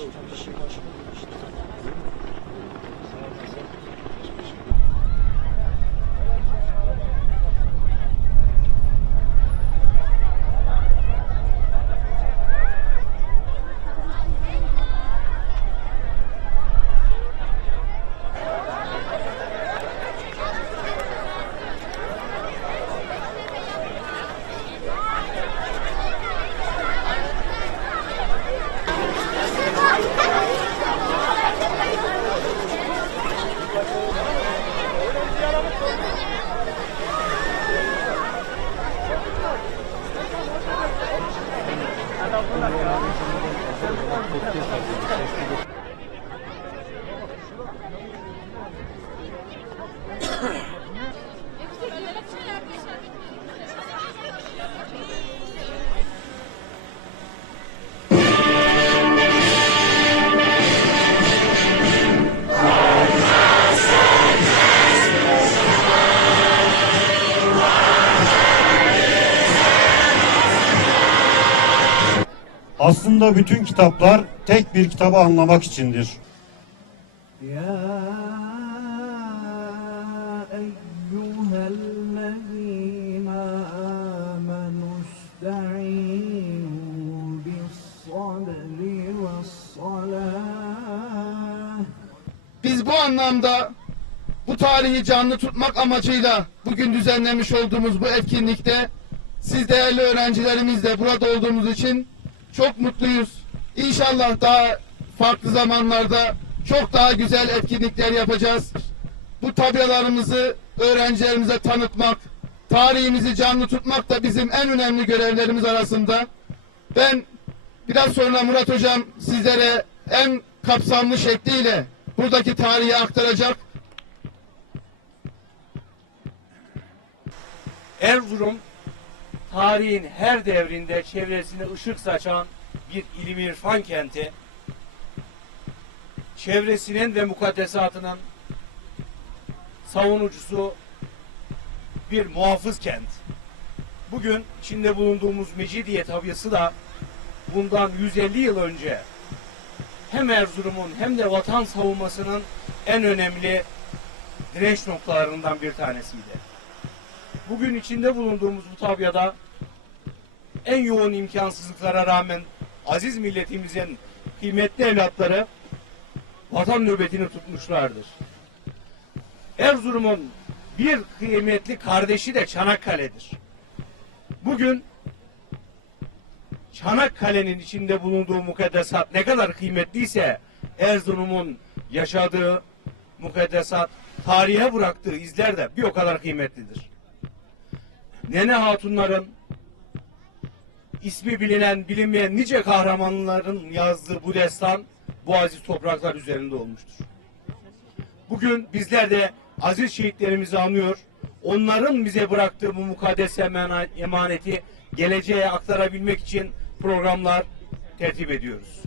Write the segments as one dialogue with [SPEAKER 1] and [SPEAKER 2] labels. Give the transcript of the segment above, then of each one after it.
[SPEAKER 1] 路上是什么？Merci. Aslında bütün kitaplar tek bir kitabı anlamak içindir.
[SPEAKER 2] Ya eyyühellezîne âmenüste'înû bis-sabri ve
[SPEAKER 3] Biz bu anlamda bu tarihi canlı tutmak amacıyla bugün düzenlemiş olduğumuz bu etkinlikte siz değerli öğrencilerimizle burada olduğumuz için çok mutluyuz. İnşallah daha farklı zamanlarda çok daha güzel etkinlikler yapacağız. Bu tabyalarımızı öğrencilerimize tanıtmak, tarihimizi canlı tutmak da bizim en önemli görevlerimiz arasında. Ben biraz sonra Murat Hocam sizlere en kapsamlı şekliyle buradaki tarihi aktaracak.
[SPEAKER 4] Erzurum tarihin her devrinde çevresine ışık saçan bir ilim irfan kenti. Çevresinin ve mukaddesatının savunucusu bir muhafız kent. Bugün içinde bulunduğumuz Mecidiye tabyası da bundan 150 yıl önce hem Erzurum'un hem de vatan savunmasının en önemli direnç noktalarından bir tanesiydi bugün içinde bulunduğumuz bu tabyada en yoğun imkansızlıklara rağmen aziz milletimizin kıymetli evlatları vatan nöbetini tutmuşlardır. Erzurum'un bir kıymetli kardeşi de Çanakkale'dir. Bugün Çanakkale'nin içinde bulunduğu mukaddesat ne kadar kıymetliyse Erzurum'un yaşadığı mukaddesat tarihe bıraktığı izler de bir o kadar kıymetlidir. Nene Hatunların ismi bilinen bilinmeyen nice kahramanların yazdığı bu destan bu aziz topraklar üzerinde olmuştur. Bugün bizler de aziz şehitlerimizi anıyor, onların bize bıraktığı bu mukaddes emaneti geleceğe aktarabilmek için programlar tertip ediyoruz.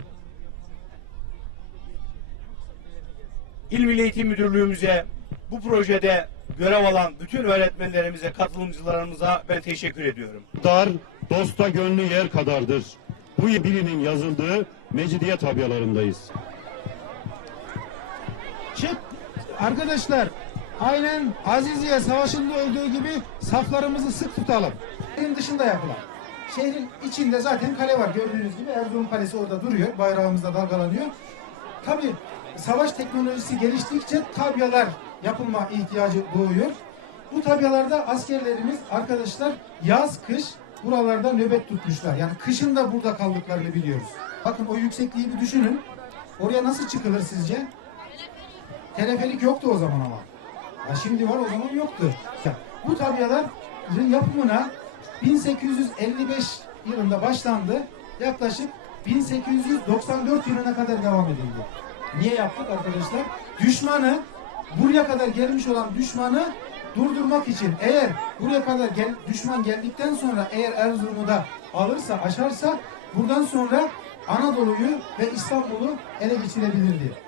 [SPEAKER 4] İl Milli Eğitim Müdürlüğümüze bu projede görev alan bütün öğretmenlerimize, katılımcılarımıza ben teşekkür ediyorum.
[SPEAKER 1] Dar, dosta gönlü yer kadardır. Bu birinin yazıldığı Mecidiye tabyalarındayız.
[SPEAKER 5] Çık arkadaşlar aynen Aziziye Savaşı'nda olduğu gibi saflarımızı sık tutalım. Şehrin dışında yapılan. Şehrin içinde zaten kale var gördüğünüz gibi Erzurum Kalesi orada duruyor. Bayrağımızda dalgalanıyor. Tabi savaş teknolojisi geliştikçe tabyalar yapılma ihtiyacı doğuyor. Bu tabyalarda askerlerimiz arkadaşlar yaz kış buralarda nöbet tutmuşlar. Yani kışın da burada kaldıklarını biliyoruz. Bakın o yüksekliği bir düşünün. Oraya nasıl çıkılır sizce? Teleferik yoktu o zaman ama. Ya şimdi var o zaman yoktu. Ya, bu tabyaların yapımına 1855 yılında başlandı. Yaklaşık 1894 yılına kadar devam edildi. Niye yaptık arkadaşlar? Düşmanı buraya kadar gelmiş olan düşmanı durdurmak için eğer buraya kadar gel, düşman geldikten sonra eğer Erzurum'u da alırsa, aşarsa buradan sonra Anadolu'yu ve İstanbul'u ele geçirebilirdi.